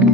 Hi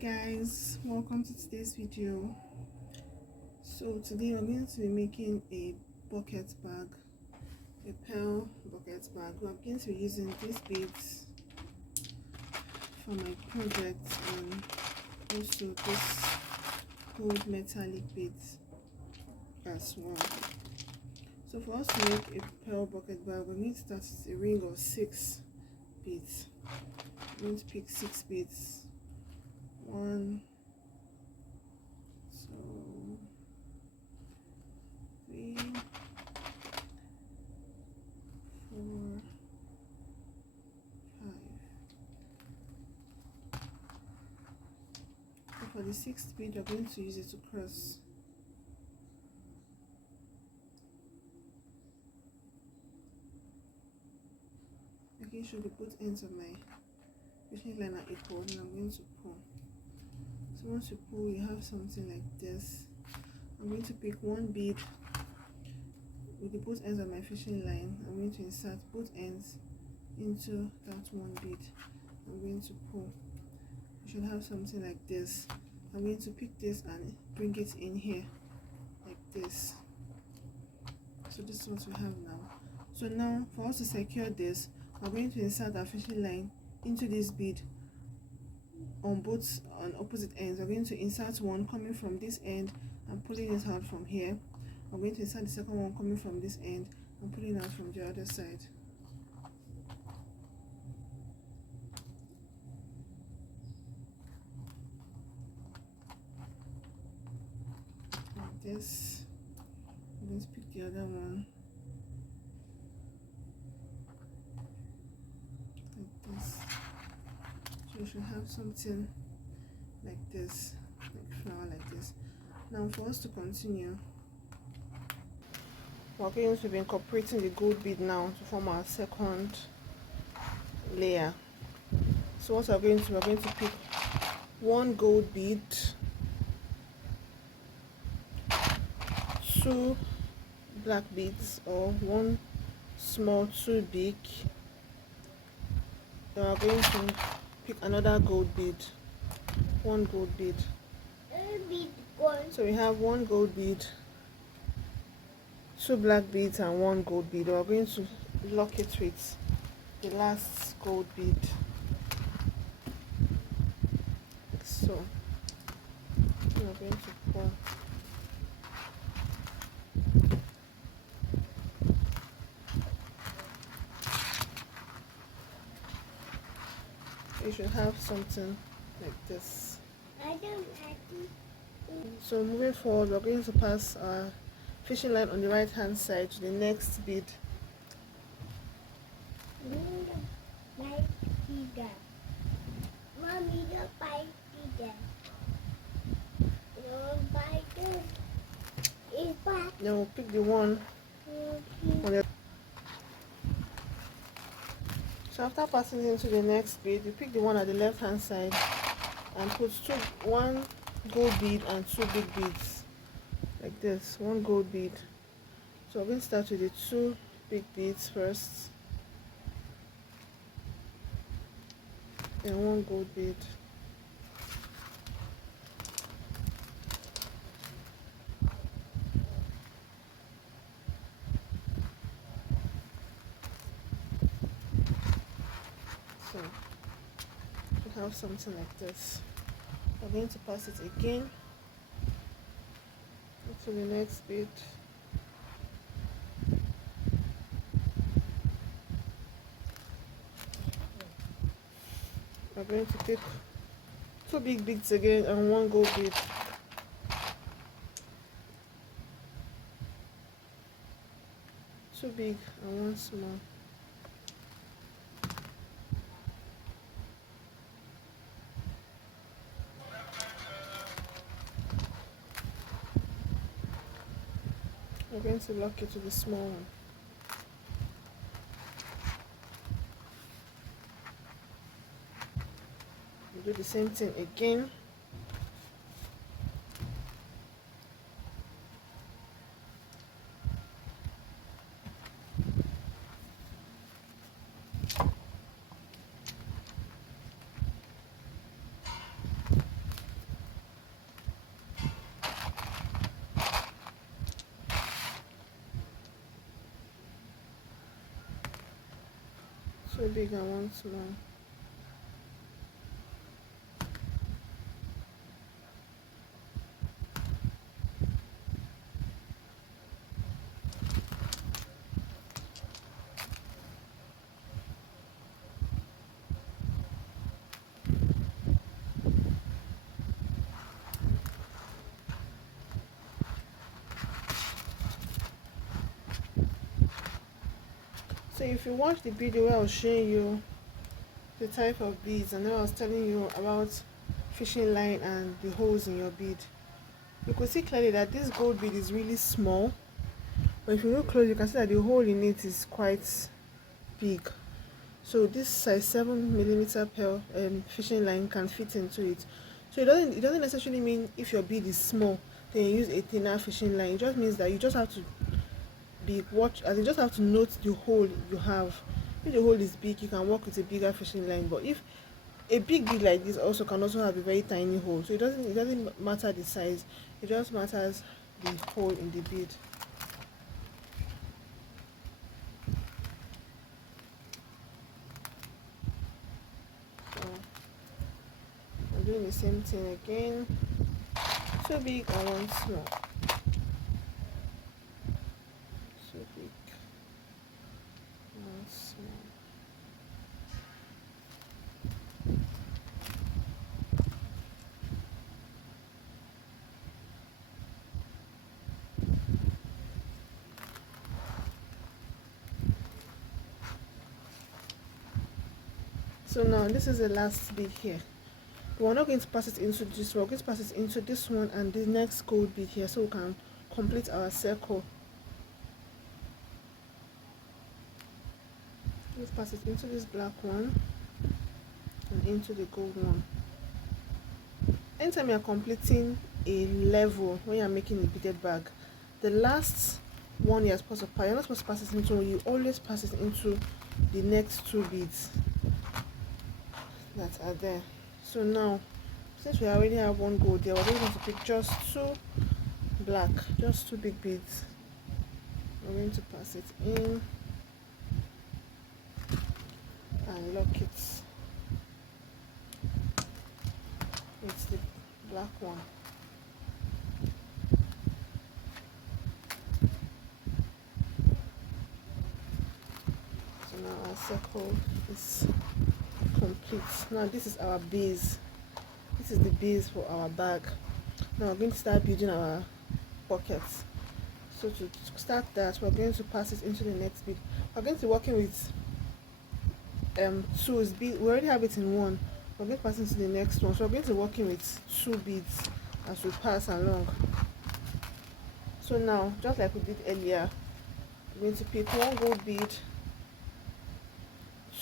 guys, welcome to today's video. So today we're going to be making a bucket bag, a pearl bucket bag. We're going to be using these beads for my project and also this gold metallic beads as well. So for us to make a pearl bucket bag, we need to start with a ring of 6 beads. I'm going to pick 6 beads. 1, 2, 3, 4, 5. So for the 6th bead, we're going to use it to cross. Making sure the both ends of my fishing line are equal, and I'm going to pull. So once you pull, you have something like this. I'm going to pick 1 bead with the both ends of my fishing line. I'm going to insert both ends into that 1 bead. I'm going to pull. You should have something like this. I'm going to pick this and bring it in here like this. So this is what we have now. So now for us to secure this, we're going to insert our fishing line into this bead on opposite ends. We're going to insert one coming from this end and pulling it out from here. I'm going to insert the second one coming from this end and pulling it out from the other side. Like this. I'm going to pick the other one. Like this. So you should have something like this, like flower like this. Now for us to continue, we're going to be incorporating the gold bead now to form our second layer. So what we're going to pick 1 gold bead, 2 black beads, or 1 small, 2 big. Then we're going to pick another gold bead, 1 gold bead. So we have 1 gold bead, 2 black beads, and 1 gold bead. We're going to lock it with the last gold bead. So we're going to pull. You should have something like this. So moving forward, we're going to pass our fishing line on the right hand side to the next bead. Then we'll pick the one on the. So after passing into the next bead, you pick the one at the left hand side and put 1 gold bead and 2 big beads like this. 1 gold bead. So we're going to start with the 2 big beads first, and 1 gold bead. So we have something like this. We're going to pass it again to the next bead. We're going to take 2 big beads again and 1 gold bead. 2 big and 1 small. We're going to lock it to the small one. We'll do the same thing again. Two big and one small. So if you watch the video where I was showing you the type of beads and then I was telling you about fishing line and the holes in your bead, you could see clearly that this gold bead is really small, but if you look close you can see that the hole in it is quite big. So this size 7mm pearl fishing line can fit into it. So it doesn't necessarily mean if your bead is small then you use a thinner fishing line. It just means that you just have to you just have to note the hole you have. If the hole is big, you can work with a bigger fishing line, but if a big bead like this also can also have a very tiny hole, so it doesn't matter the size, it just matters the hole in the bead. So I'm doing the same thing again. Two big and one small. Two big, one small. So now this is the last bead here. We're not going to pass it into this one, we're going to pass it into this one and the next gold bead here, so we can complete our circle. Let's pass it into this black one and into the gold one. Anytime you're completing a level when you're making a beaded bag, the last one you're not supposed to pass it into, you always pass it into the next two beads that are there. So now, since we already have one gold there, we're going to pick just two black, just two big beads. We're going to pass it in and lock it. It's the black one. So now our circle is complete. Now this is our base. This is the base for our bag. Now we're going to start building our pockets. So to start that, we're going to pass it into the next bead. We're going to be working with twos. We already have it in one. We're going to pass into the next one. So we're going to be working with two beads as we pass along. So now, just like we did earlier, we're going to pick one gold bead,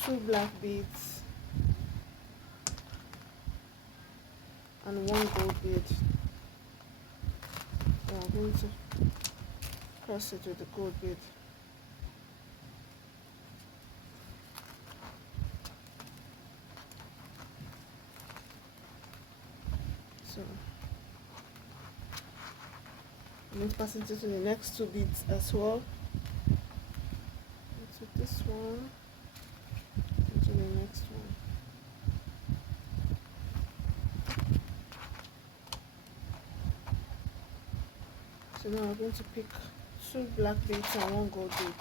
two black beads, and one gold bead. So I'm going to cross it with the gold bead. So I'm going to pass it into the next two beads as well. Into this one, into the next one. So now I'm going to pick two black beads and one gold bead.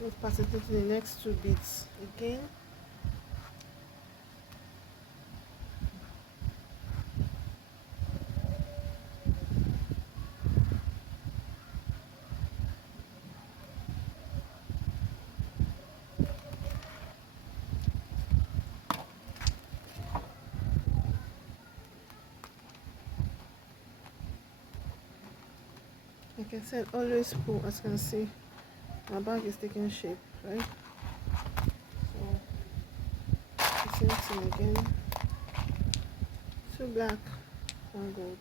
Let's pass it into the next two beads again. Like I said, always pull. As you can see, my bag is taking shape, right? So the same thing again. Two black, one gold.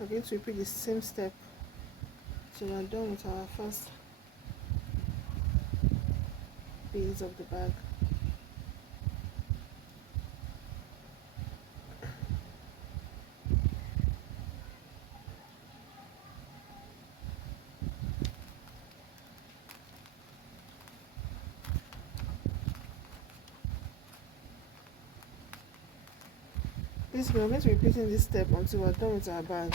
We're going to repeat the same step till we're done with our first beads of the bag. Basically, we're going to be repeating this step until we're done with our bag.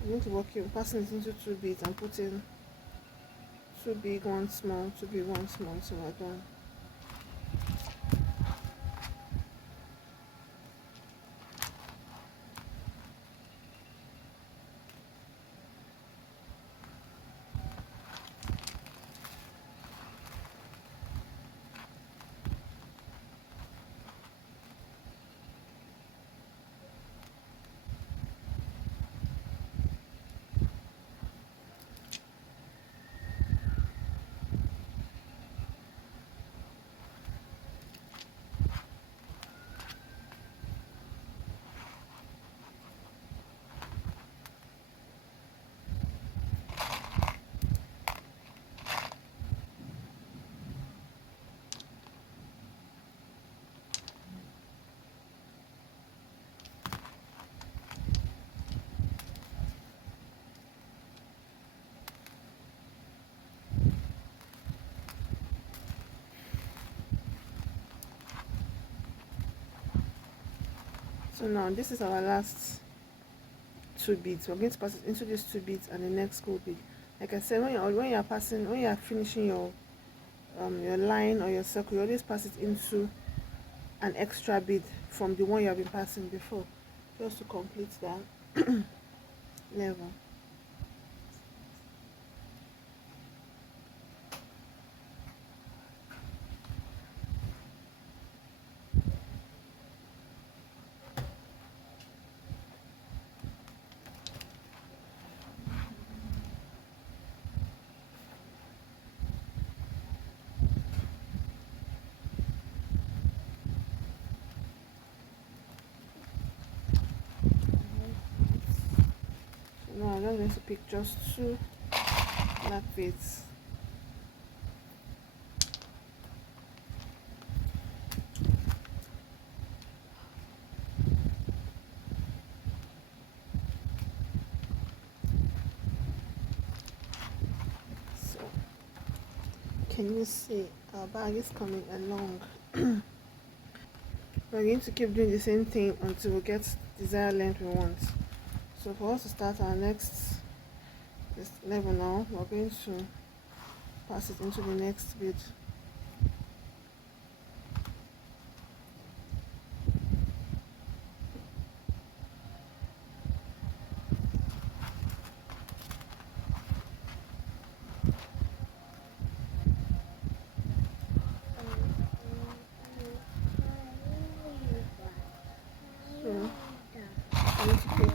We're going to work in passing it into two beads and put in two big, one small, two big, one small, so we're done. So now this is our last two beads. We're going to pass it into these two beads and the next gold bead. Like I said, when you're finishing your line or your circle, you always pass it into an extra bead from the one you have been passing before, just to complete that level. Now I'm just going to pick just two black beads. So can you see our bag is coming along? We're going to keep doing the same thing until we get the desired length we want. So for us to start our next level now, we're going to pass it into the next bead. So I'm going to pick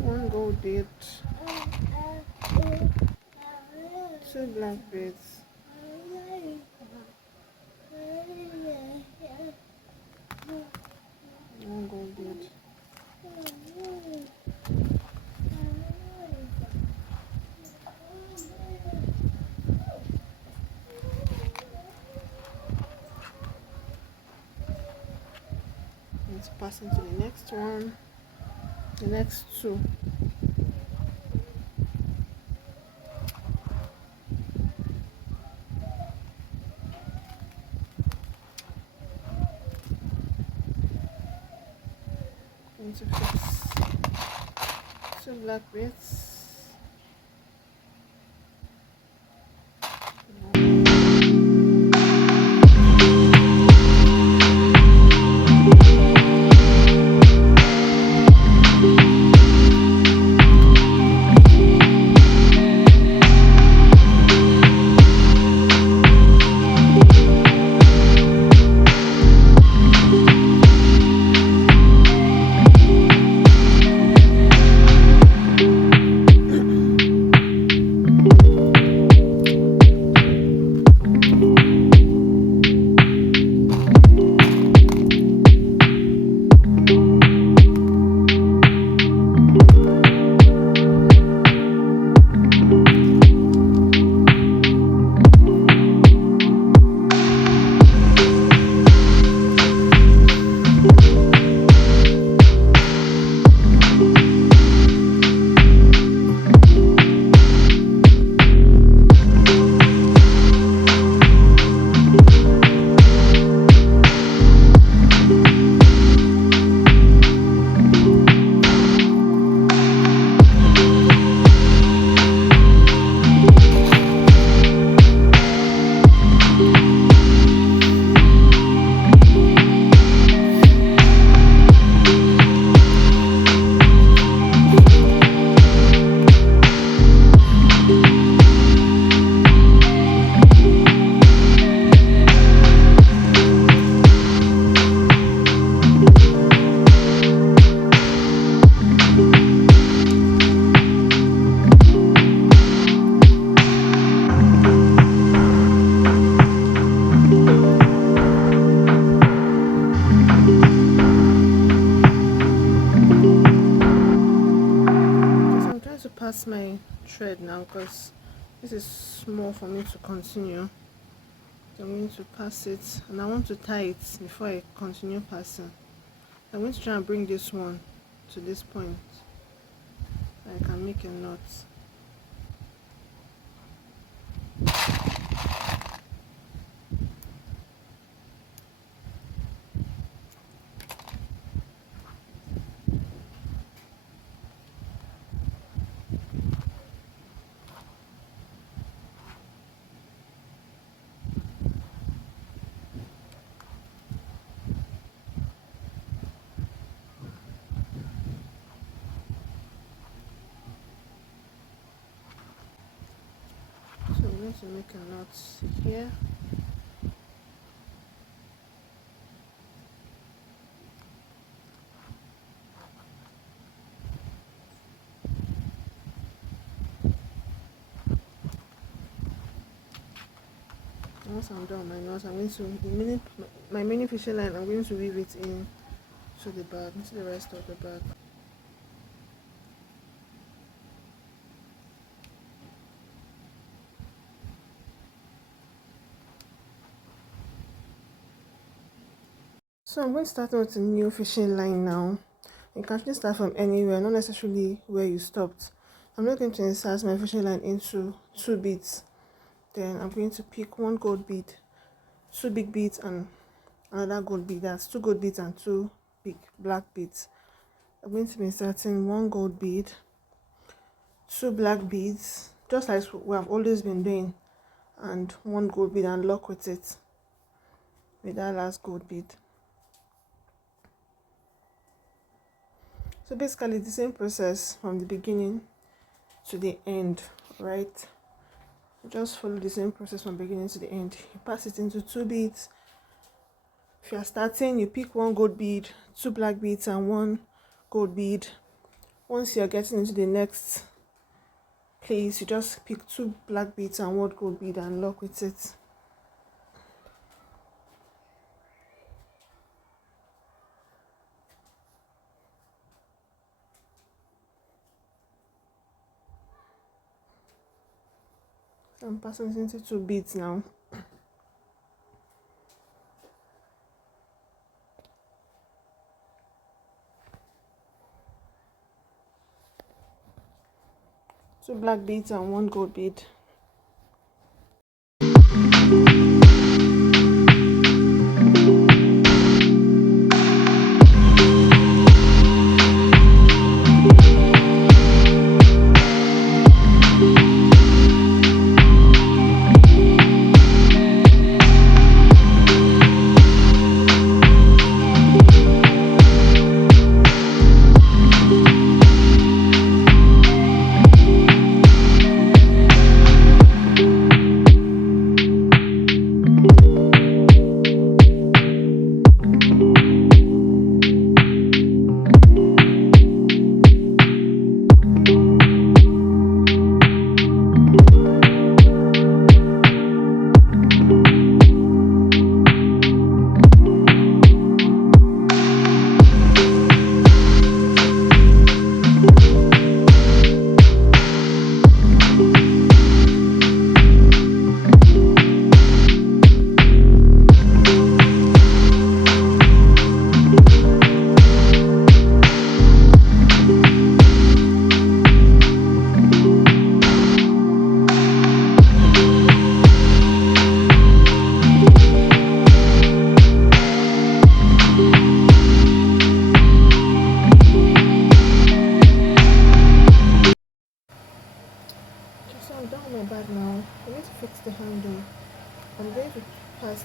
one gold bead, two black beads, one gold bead, and to pass into the next one, the next two. To fix two black beads. thread now because this is small for me to continue. So I'm going to pass it, and I want to tie it before I continue passing. I'm going to try and bring this one to this point so I can make a knot. So I'm going to make a knot here. Once I'm done my knot, I'm going to my mini fishing line. I'm going to weave it in to the bag, into the rest of the bag. So I'm going to start with a new fishing line now. You can actually start from anywhere, not necessarily where you stopped. I'm not going to insert my fishing line into 2 beads. Then I'm going to pick 1 gold bead, 2 big beads, and another gold bead. That's 2 gold beads and 2 big black beads. I'm going to be inserting 1 gold bead, 2 black beads, just like we have always been doing, and 1 gold bead, and lock with it with that last gold bead. So basically the same process from the beginning to the end, right? Just follow the same process from beginning to the end. You pass it into 2 beads. If you are starting, you pick 1 gold bead, 2 black beads, and 1 gold bead. Once you are getting into the next place, you just pick 2 black beads and 1 gold bead and lock with it. So I'm passing it into 2 beads now. Two black beads and 1 gold bead.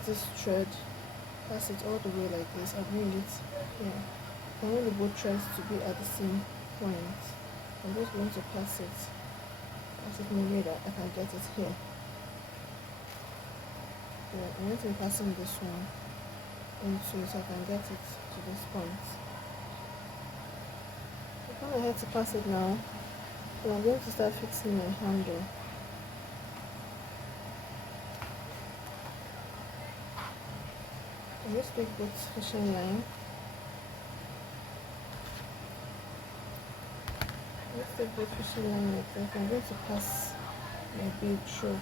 This thread, pass it all the way like this, and bring it here. I want the both threads to be at the same point. I'm just going to pass it in a way that I can get it here. So I'm going to be passing this one into so I can get it to this point. I've gone ahead to pass it now, so I'm going to start fixing my handle. I just take both fishing line. Just take the fishing line like that. I'm going to pass my bead through.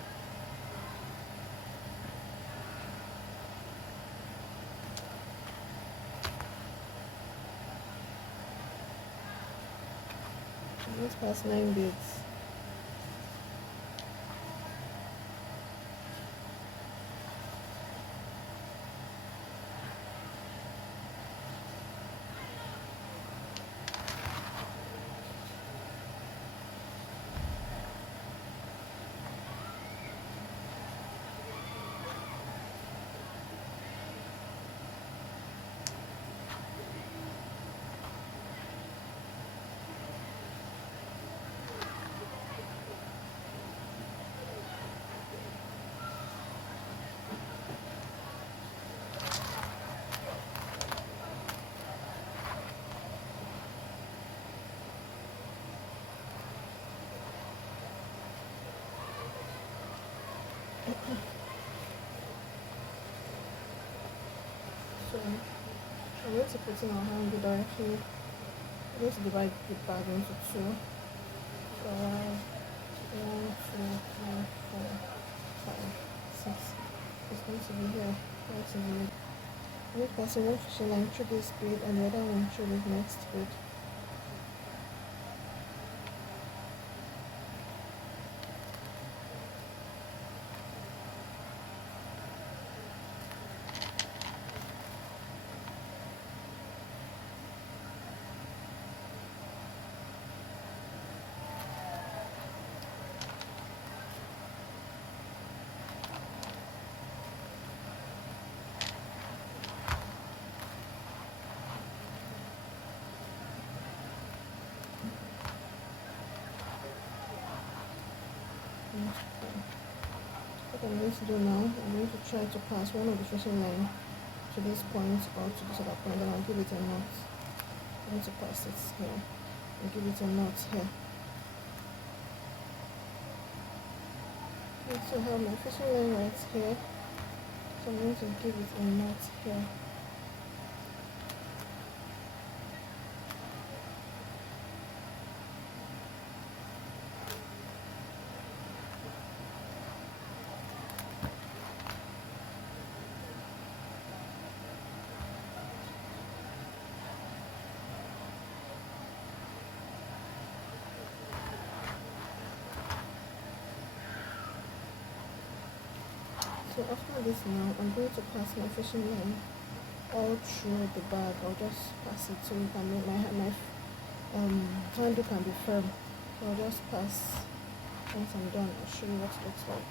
Let's pass 9 beads. So I'm going to put in our hand directly. I'm going to divide the bag into 2. So 1, 2, 3, 4, 5, 6. It's going to be here. Right in the middle. I'm going to pass one fishing line through this bead and the other one through this next bead. What I'm going to do now, I'm going to try to pass one of the fishing line to this point or to this other point, then I'll give it a knot. I'm going to pass it here and give it a knot here. Okay, so I have my fishing line right here, so I'm going to give it a knot here. So after this now, I'm going to pass my fishing line all through the bag. I'll just pass it so you can make my handle can be firm. So I'll just pass. Once I'm done, I'll show you what it looks like.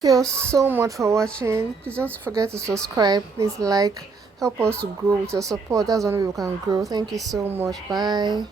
Thank you all so much for watching. Please don't forget to subscribe. Please like. Help us to grow with your support. That's the only way we can grow. Thank you so much. Bye.